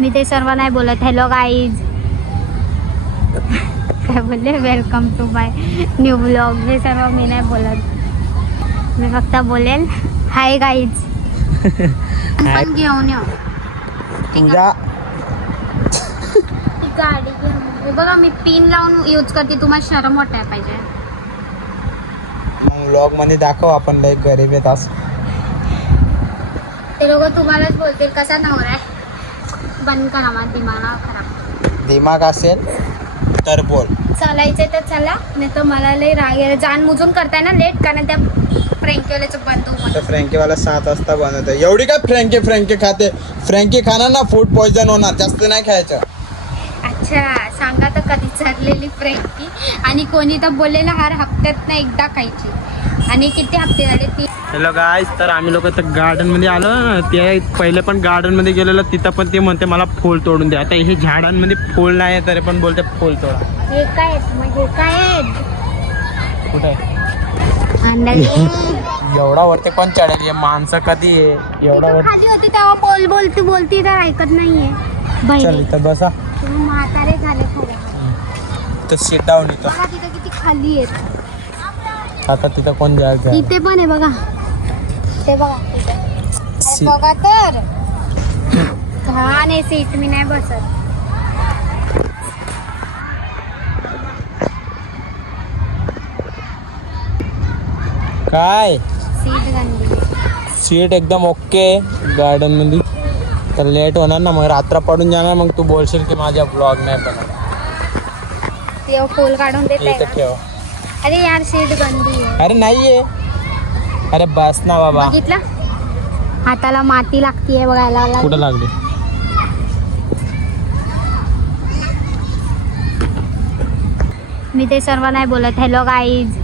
मी ते सर्व नाही बोलत. हॅलो गाईज, काय बोलले, welcome to my new blog. हे सर्व मी नाही बोलत. मी फक्त बोलेल हाय गाईज. पण घेऊन येऊ तुझ्या गाडी घेऊन. बघा मी पिन लावून यूज करते. तुम्हाला शरम वाटायला पाहिजे. ब्लॉग मध्ये दाखव आपण लय गरीब आहेत असं. ते लोक तुम्हालाच बोलतील कसा नवरा आहे. बंद करा, माझा दिमाग खराब. दिमाग असेल तर बोल. चालायचं तर चला, नाही तर मला लय राग यायला. जाणमुजून करताय ना लेट, कारण त्या फ्रँकीवाल्याचं बंद होतं. फ्रँकीवाला 7 वाजता बनवतो. एवढी काय फ्रँकी खाते? फ्रँकी खाणार ना फूड पॉइझन होणार. जास्त नाही खायचं. अच्छा, सांगा तर कधी चाललेली फ्रँकी. आणि कोणी तर बोललेलं हर हप्त्यात ना एकदा खायची. आणि किती हप्ते झाले? 3. हॅलो गाईज, तर आम्ही लोक तर गार्डन मध्ये आलो ना. ते पहिले पण गार्डन मध्ये गेलेलो, तिथं पण ते म्हणते मला फूल तोडून दे. आता हे झाडांमध्ये फूल नाही तरी पण बोलते फूल तोडा. हे काय आहेत? मग हे काय आहेत? कुठे अंदाजे एवढा वरती कोण चढेल? हे माणसं कधी आहे एवढा वर? खाली होती तेव्हा बोलती तर ऐकत नाहीये. चल बहिणी इथं बसा. तुम्ही म्हातारे झाले खरं. तर सीट डाऊन इथं. बघा तिथं किती खाली आहेत. आता तिथं कोण जायचं? इथे पण आहे बघा. ते बघा सी- बघा तर घाण आहे सीट. मी नाही बसत. काय सीट गंदी. सीट एकदम ओके गार्डन मध्ये. तर लेट होणार ना, मग रात्र पडून जाणार. मग तू बोलशील की माझ्या ब्लॉग नाही बनवला. ते फुल काढून देते इथं ठेव. अरे यार सीट गंदी आहे. अरे नाहीये. अरे बस ना बाबा. बघितलं, हाताला माती लागतीये बघायला. कुठं लागली? मी ते सर्व नाही बोलत. हॅलो गाईज,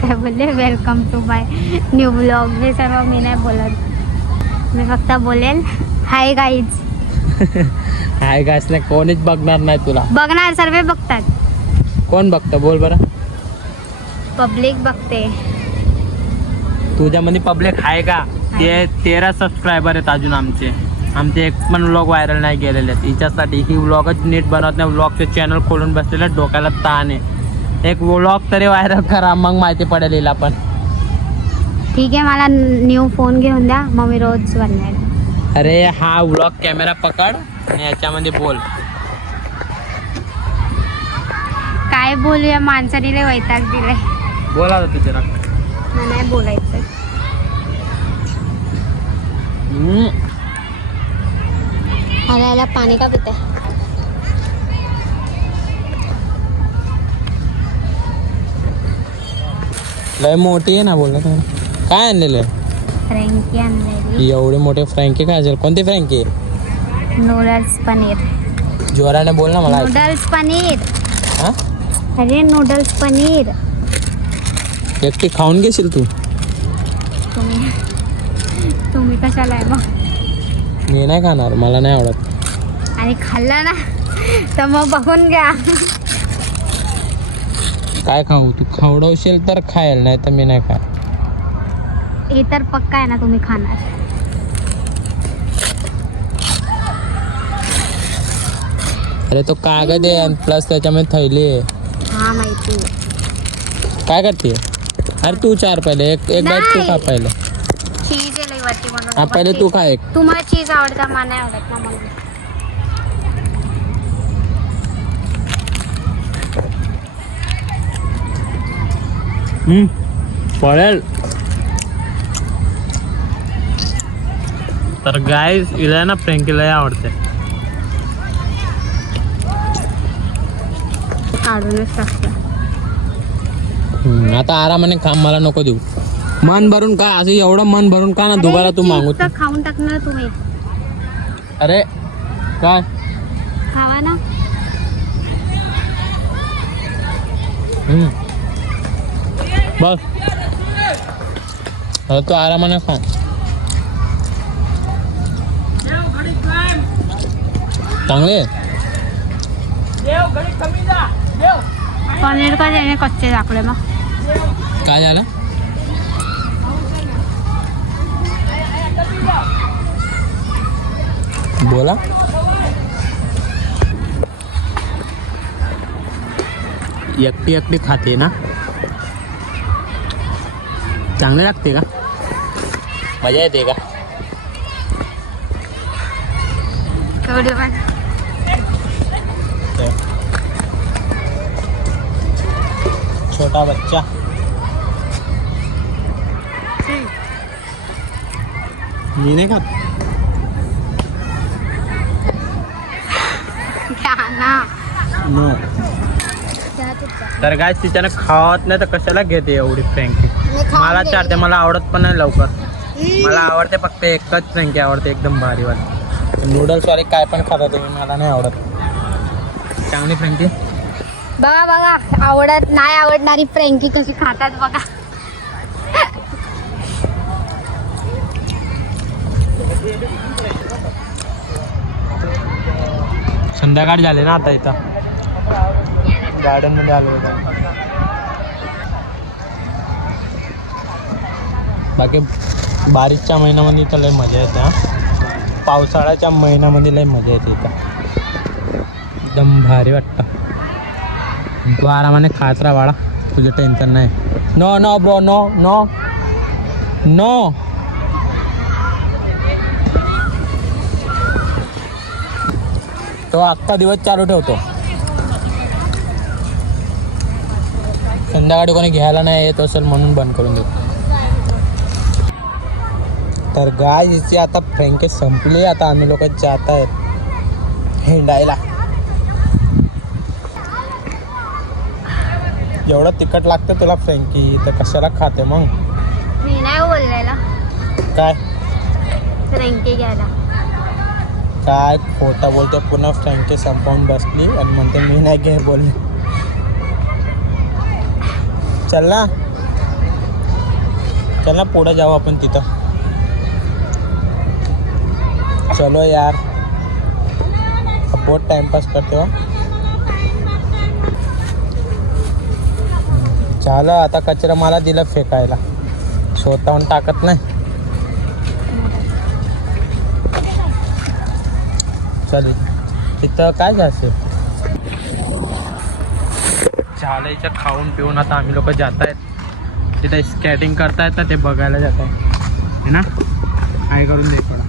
काय बोलले, welcome to my new blog. हे सर्व मी नाही बोलत. मी फक्त बोलेल हाय गाईज. हाय गायस नाही, कोणीच बघणार नाही तुला. बघणार, सर्व बघतात. कोण बघतं बोल बरं? पब्लिक बघते. तुझ्यामध्ये पब्लिक आहे का? ते 13 सबस्क्रायबर आहेत अजून आमचे एक पण व्लॉग व्हायरल नाही गेलेले आहेत. हिच्यासाठी ही व्लॉगच नीट बनवत नाही. व्लॉगचे चॅनल खोलून बसलेले, डोक्याला ताण आहे. एक व्लॉग तरी व्हायरल करा, मग माहिती पडेल हिला पण. ठीक आहे, मला न्यू फोन घेऊन द्या, मग मी रोज बनणार. अरे हा व्लॉग कॅमेरा पकड आणि याच्यामध्ये बोल. काय बोलूया, माणसाने लय वैताग दिलाय. बोला तुझे राग. मला नाही बोलायचं. अरे याला पाणी का पिते? लय मोठी आहे ना बोल ना. काय आणलेलं? फ्रँकी आणलेली. एवढे मोठे फ्रँकी काय असेल? कोणती फ्रँकी? नूडल्स पनीर. जोराने बोल ना मला. नूडल्स पनीर. हा? अरे नूडल्स पनीर. एकटी खाऊन घेशील तू? तुम्ही कशाला आहे मग? मी नाही खाणार, मला नाही आवडत. आणि खाल्लं ना तर मग बघून घ्या. काय खाऊ? तू खवडवशील तर खायला, नाही तर मी नाही खाय. हे तर पक्का आहे ना तुम्ही खाणार. अरे तो कागद आहे आणि प्लस त्याच्यामध्ये थैली आहे. हा माहिती. काय करते? अरे तू चार पहिले. एक बाईट तू खा पहिले. चीज आहे लई वाटी म्हणून. हा पहिले तू खा एक. तुम्हाला चीज आवडतं, मला नाही आवडत ना म्हणून. पळेल. तर गाईज हिला ना फ्रँकीला आवडते. काढूनच टाकतं. आता आरामाने खा, मला नको देऊ. मन भरून का? असं एवढं मन भरून का ना दुबारा तू मागू? तर खाऊन टाकणार तुम्ही. अरे काय खावा ना. बस आता तू आरामाने खा. चांगले पनीर का त्याने कच्चे टाकले मग? काय झालं? बोला. एकटी एकटी खाते ना, चांगले लागते का, मजा येते का? केवढी पण छोटा बच्चा मी नाही खात. नो. तर काय तिच्यानं खावत नाही तर कशाला घेते एवढी फ्रँकी. मला चारते, मला आवडत पण नाही लवकर. मला आवडते फक्त एकच फ्रँकी आवडते, एकदम भारी वाटते. नूडल्स वाले काय पण खाता तुम्ही, मला नाही आवडत. चांगली फ्रँकी बघा बघा, आवडत नाही आवडणारी फ्रँकी कशी खातात बघा. संध्याकाळ झाले ना आता, इथं गार्डन मध्ये आलो होतो. बाकी बारिशच्या महिन्यामध्ये इथं लय मजा येते. हा, पावसाळ्याच्या महिन्यामध्ये लय मजा येते इथं, एकदम भारी वाटतं. तू आरामाने खात राहा बाळा, तुझं टेन्शन नाही. No no bro, no no no. तो अख्खा दिवस चालू ठेवतो, संध्याकाळी कोणी घ्यायला नाही येत असेल म्हणून बंद करून देतो. तर गाय हिची आता फ्रँकी संपली. आता आम्ही लोक जात आहेत हिंडायला. एवढं तिखट लागतं तुला फ्रँकी तर कशाला खाते मग? मी नाही बोललेला काय फ्रँकी घ्यायला. काय खोटं बोलते, पुन्हा फ्रँकी संपवून बसली आणि म्हणते मी नाही घे बोलले. चल ना, चल ना पुढे जाऊ आपण तिथं. चलो यार, बहुत टाइमपास करते हो. झालं आता, कचरा मला दिला फेकायला, स्वतःहून टाकत नाही. चल तिथं काय जायचं. झालं इथं खाऊन पिऊन आता आम्ही लोक जात आहेत. तिथं स्केटिंग करतायत तर ते बघायला जात आहे ना. काय करून दे पडा.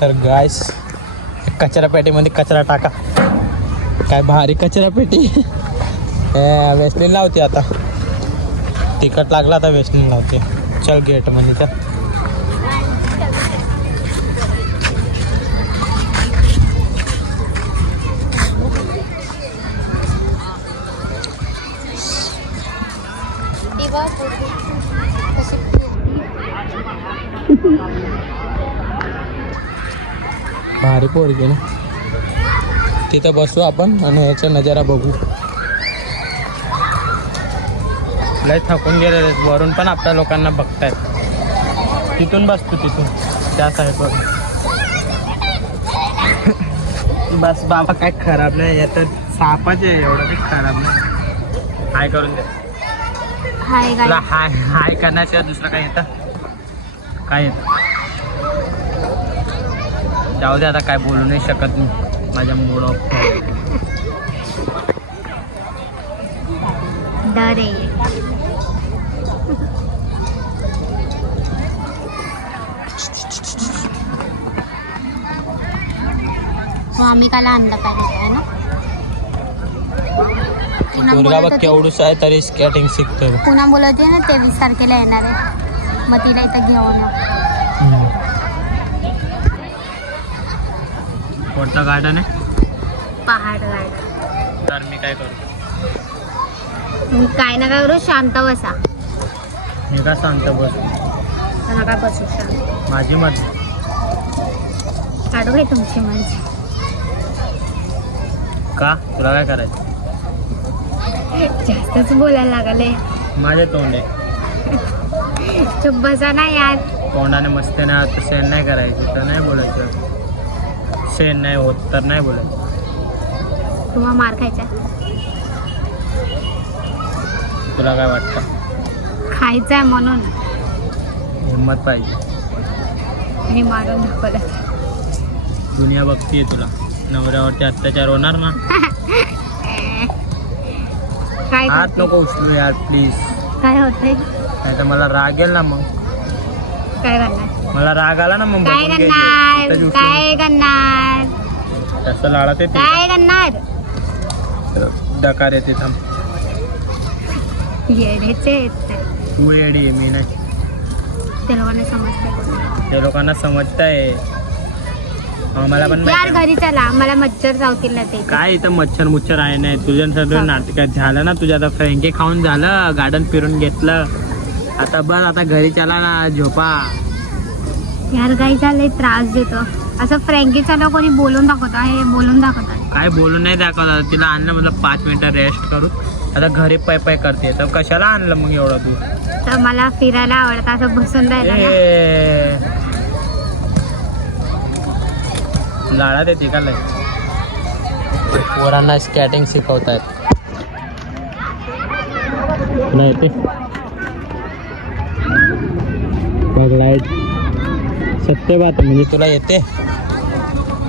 तर गायस, कचरा पेटीमध्ये कचरा टाका. काय भारी कचरा पेटी. वेस्टलीन लावते आता, तिखट लागला आता वेस्टलीन लावते. चल गेटमध्ये चल. भारी पोरगी ना. तिथं बसू आपण आणि याचा नजारा बघू. लय थकून गेलेले वरून पण आपल्या लोकांना बघतायत. तिथून बसतो, तिथून त्या साईडवर. बस बाबा, काय खराब नाही यात, सापच आहे, एवढं काही खराब नाही. हाय करून दे. हाय तुला गाईज. हाय हाय करण्याशिवाय दुसरं काय येतं? काय येतं? जाऊ दे आता, काय बोलू नाही शकत मी, माझ्या मूड ऑफ. डर आहे. तो आम्ही काला आणलं पाहिजे आहे ना. पोरगा बघ केवढूच आहे तरी स्केटिंग शिकतोय. पुन्हा बोलत ना 23 तारखेला येणार आहे, मग तिला इथं घेऊन या. कोणतं गार्डन आहे? पहाड गार्डन. तर मी काय करू? तुम्ही काय नका करू, शांत बसा. मी का सांगतो बस, नका बसू शांत. माझी मर्जी. काढू काय तुमची मर्जी? का तुला काय करायचं? जास्तच बोलायला लागले. माझे तोंड आहे. चुप बसा ना यार. तोंडाने मस्ती नाही होत, शेण नाही करायची तर नाही बोलायचं. शेण नाही होत तर नाही बोलायचं. तुम्हाला मार खायचा? तुला काय वाटतं? खायचा आहे म्हणून. हिम्मत पाहिजे. मी मारून दाखवलं. दुनिया बघतीये तुला. नवऱ्यावरती अत्याचार होणार ना. काय हात करते? नको उचलू यार प्लीज. काय होतंय? नाही तर मला राग येईल ना मग. काय करणार? मला राग आला ना मग काय बघून घ्यायचे. करणार? इथंच उचलून. काय करणार? जास्त लाडात येते काय करणार? डकार येते. थांब. येडेचे आहेत ते. तू येडी आहे मी नाही. ते लोकांना समजते. ते लोकांना समजतंय. मला पण यार माहिती आहे. घरी चला, मला मच्छर चावतील ना ते. काय इथं मच्छर आहे नाही. तुझ्या सगळं नाटकात झालं ना. तुझ्या आता फ्रँकी खाऊन झालं. गार्डन फिरून घेतलं. आता बस आता घरी चला ना. झोपा. यार काही झालंय त्रास देतो. असं फ्रँकीचा ना कोणी बोलून दाखवतो. हे बोलून दाखवतात. काय बोलून नाही दाखवत. तिला आणलं मतलब 5 मिनिटं रेस्ट करू. आता घरी पाय करते. तर कशाला आणलं मग एवढं तू. तर मला फिरायला आवडतं असं बसून राहिलं ना. लाडात येते का लय. पोरांना स्कॅटिंग शिकवतायत. तुला येते बघ लाईट. सत्य बात म्हणजे तुला येते.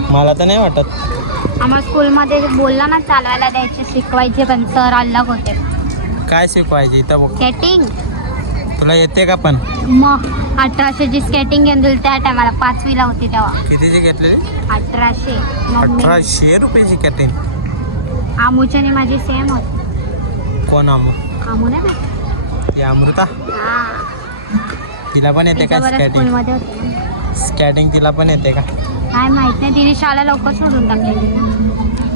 मला तर नाही वाटत. आम्हाला स्कूलमध्ये बोलला ना चालवायला द्यायचे, शिकवायचे, पण सर अलग होते. काय शिकवायचे इथं बघ. स्केटिंग. तुला येते का पण. मग 1800ची स्केटिंग घेऊन दिली त्या टायमाला. 5वीला होती तेव्हा. कितीची घेतलेली. 1800. मग मी 1800 रुपयाची कॅटिंग. आमूची आणि माझी सेम होती. कोण आमू. आमू नाही ना. ती अमृता. हा. तिला पण येते का स्कॅटिंग. स्कूलमध्ये होती. स्कॅटिंग तिला पण येते का. काय माहित नाही. तिने शाळा लवकर सोडून टाकलेली.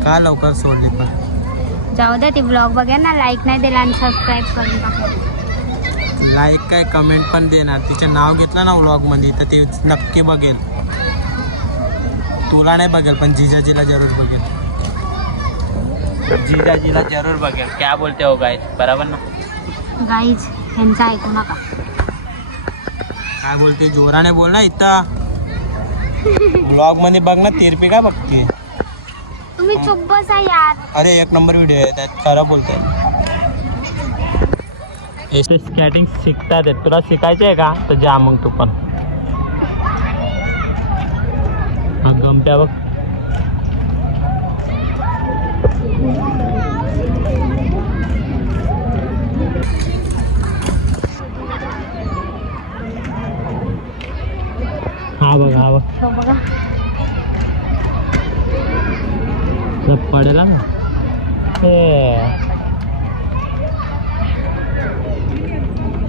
का लवकर सोडली पण. जाऊ दे. ती ब्लॉग बघेल ना. लाईक नाही दिला आणि सबस्क्राईब करून टाकलं. लाईक काय कमेंट पण देणार. तिचं नाव घेतलं ना व्लॉगमध्ये तर ती नक्की बघेल. तुला नाही बघेल पण जिजाजीला जरूर बघेल. जिजाजीला जरूर बघेल. क्या बोलते हो गाय. बरोबर ना. गाईज ह्यांचं ऐकू नका. काय बोलते जोराने बोल ना. इथं ब्लॉग मध्ये बघ ना. तिरपी काय बघते. तुम्ही चुप बसा यार. अरे 1 नंबर व्हिडिओ आहे. त्यात खरं बोलतोय. स्कॅटिंग शिकतात. तुला शिकायचं आहे का तर जा मग तू पण. हा गमत्या बघ. हा बघ हा बघ. हो बघा. पडेला ना.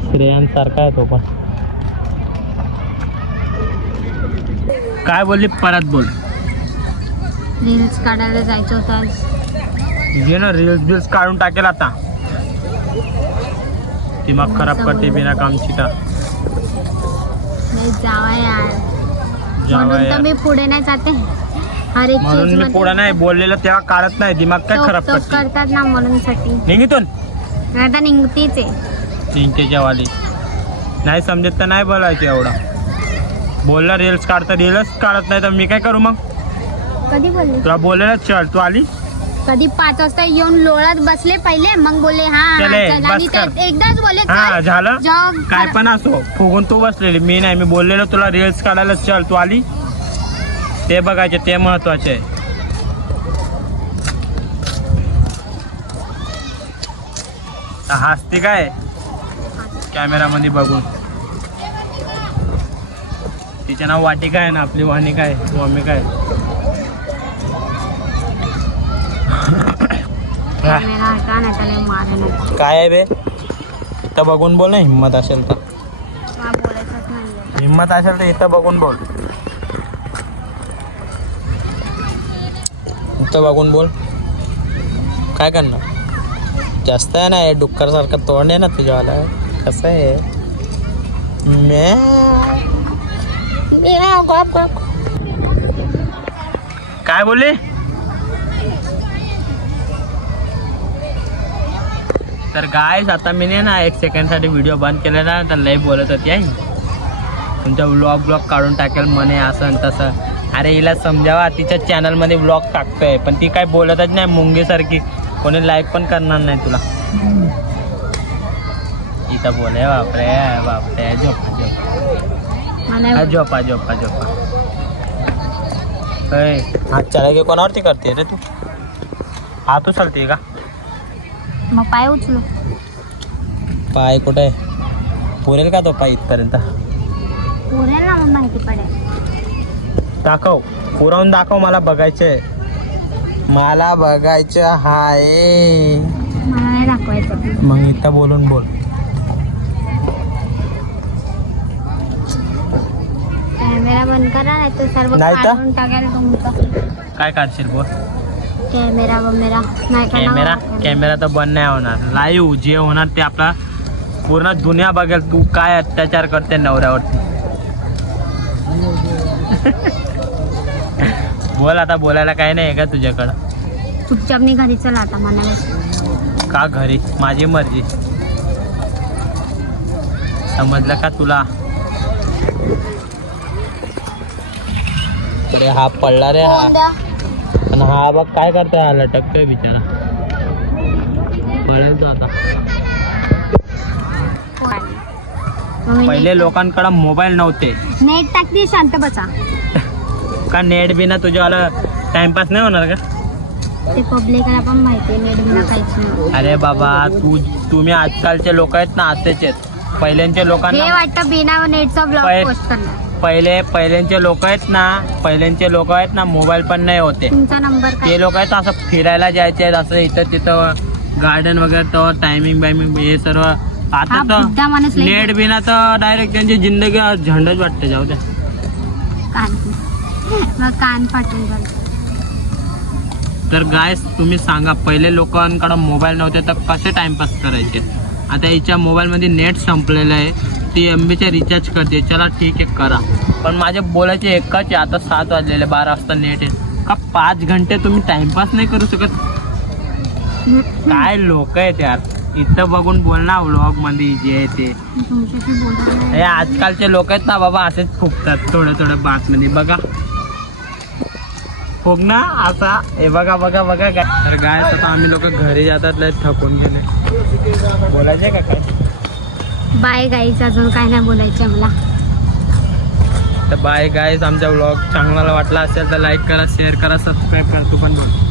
श्रेयांसारखा आहे तो पण. काय बोलली परत बोल. रील्स काढायला जायचं होतं आज. जे ना रील्स काढून टाकेल आता. दिमाग खराब करते बिना कामची तर. नाही जावा यार. जावा म्हणून तर यार. मी पुढे नाही जाते. हर एक म्हणून चीज मी पुढे नाही बोललेलं तेव्हा काढत नाही. दिमाग काय खराब करते. करतात ना म्हणून साठी. निघितून आता निघतीच आहे. चिंतेच्या वाली. नाही समजत तर नाही बोलायचं एवढा. बोलला रील्स काढता रील्स काढत नाही तर मी काय करू मग. कधी बोलले. तुला बोललेलं चल तू आली. कधी 5 वाजता येऊन लोळत बसले पहिले. मग बोलले हा चले, चल. बस आणि कर. ते एकदाच बोलले हा चल. झालं. जॉब काय पण असो फुगून तू बसलेली. मी नाही. मी बोललेलो तुला रील्स काढायला चल तू आली. ते बघायचे ते महत्वाचे आहे. हसते काय कॅमेरामध्ये बघून. तिचे नाव वाटिका आहे ना. आपली वानिका आहे. मम्मी काय कॅमेरा हटा ना त्याला मारेल. काय आहे बे. इथं बघून बोल ना. हिंमत असेल तर. मला बोलायचंच नाही. हिंमत असेल तर इथं बघून बोल. इथं बघून बोल. काय करणार. जास्त आहे ना. हे डुक्कर सारखं तोंड आहे ना तुझ्यावाला. कसं आहे. काय बोलली. तर गायस आता मी ना 1 सेकंडसाठी व्हिडिओ बंद केलेला. तर लई बोलत होती आई. तुमचा ब्लॉग काढून टाकेल म्हणे असं आणि तसं. अरे हिला समजावा. तिच्या चॅनलमध्ये ब्लॉग टाकतोय पण ती काय बोलतच नाही. मुंगीसारखी. कोणी लाईक पण करणार नाही तुला. इथं बोले बापरे बापरे. झोप झोप. मला झोपा झोपा झोपा. हात चालाय कोणावरती करते रे तू? हात उचलते का? मग पाय उचलू. पाय कुठे पुरेल का तो पाय इथपर्यंत? पुरेल ना, मग माहिती पडेल. दाखव, पुरवून दाखव, मला बघायचंय. मला बघायचं हाय. मला नाही दाखवायचं. मग इथं बोलून बोल. कॅमेरा बंद करा, नाही तर सर्व नाही तर? काढून टाकेल तुमचं. काय काढशील बोल? कॅमेरा वमेरा नाही कॅमेरा कॅमेरा तर बंद नाही होणार. लाईव्ह जे होणार ते आपला पूर्ण दुनिया बघेल तू काय अत्याचार करते नवऱ्यावरती. बोल आता, बोलायला काय नाही आहे का तुझ्याकडं? चुपचाप मी घरी चला आता म्हणाले. का घरी? माझी मर्जी. समजलं का तुला? अरे हा पडला रे हा. आणि हा बघ काय करतोय, हा लटकतोय बिचारा. पळेल तो आता. पहिले लोकांकडे मोबाईल नव्हते. नेट टाकते, शांत बसा. का नेट बिना तुझ्यावाला टाइमपास नाही होणार का? ते पब्लिकला पण माहिती आहे नेट बिना काहीच नाही. अरे बाबा तुम्ही आजकालचे लोक आहेत ना असेच आहेत. पहिल्यांच्या हे लोकांना वाटतं बिना नेटचा ब्लॉग पोस्ट करणार. पहिल्यांचे लोक आहेत ना मोबाईल पण नाही होते. तुमचा नंबर काय? ते लोक आहेत असं फिरायला जायचे असं इथं तिथं गार्डन वगैरे तर टायमिंग हे सर्व. आता हा तर बुड्ढा माणूस लई नेट बिना तर डायरेक्ट त्यांची जिंदगी झंडच वाटते. जाऊ द्या. मग कान फाटून जाईल. तर गायस तुम्ही सांगा, पहिले लोकांकडे मोबाईल नव्हते तर कसे टाइमपास करायचे? आता हिच्या मोबाईलमध्ये नेट संपलेलं आहे. ती MBचे रिचार्ज करते. चला ठीक आहे करा, पण माझे बोलायचे एकच आहे. आता 7 वाजलेले, 12 वाजता नेट आहे का? 5 घंटे तुम्ही टाइमपास नाही करू शकत? काय लोक आहेत यार. इथं बघून बोल ना व्लॉग मध्ये जे आहे ते. तुमच्याशी बोलत हे आजकालचे लोक आहेत ना बाबा असेच फुगतात थोडं बात मध्ये. बघा फुग ना असा. हे बघा बघा बघा काय. तर काय आता आम्ही लोक घरी जातात, लय थकून गेले. बोलायचे का काय? बाय गाईज, अजून काय नाही बोलायचं मला. तर बाय गाईज. आमचा व्लॉग चांगला वाटला असेल तर लाईक करा, शेअर करा, सबस्क्राईब करा. तू पण बोल.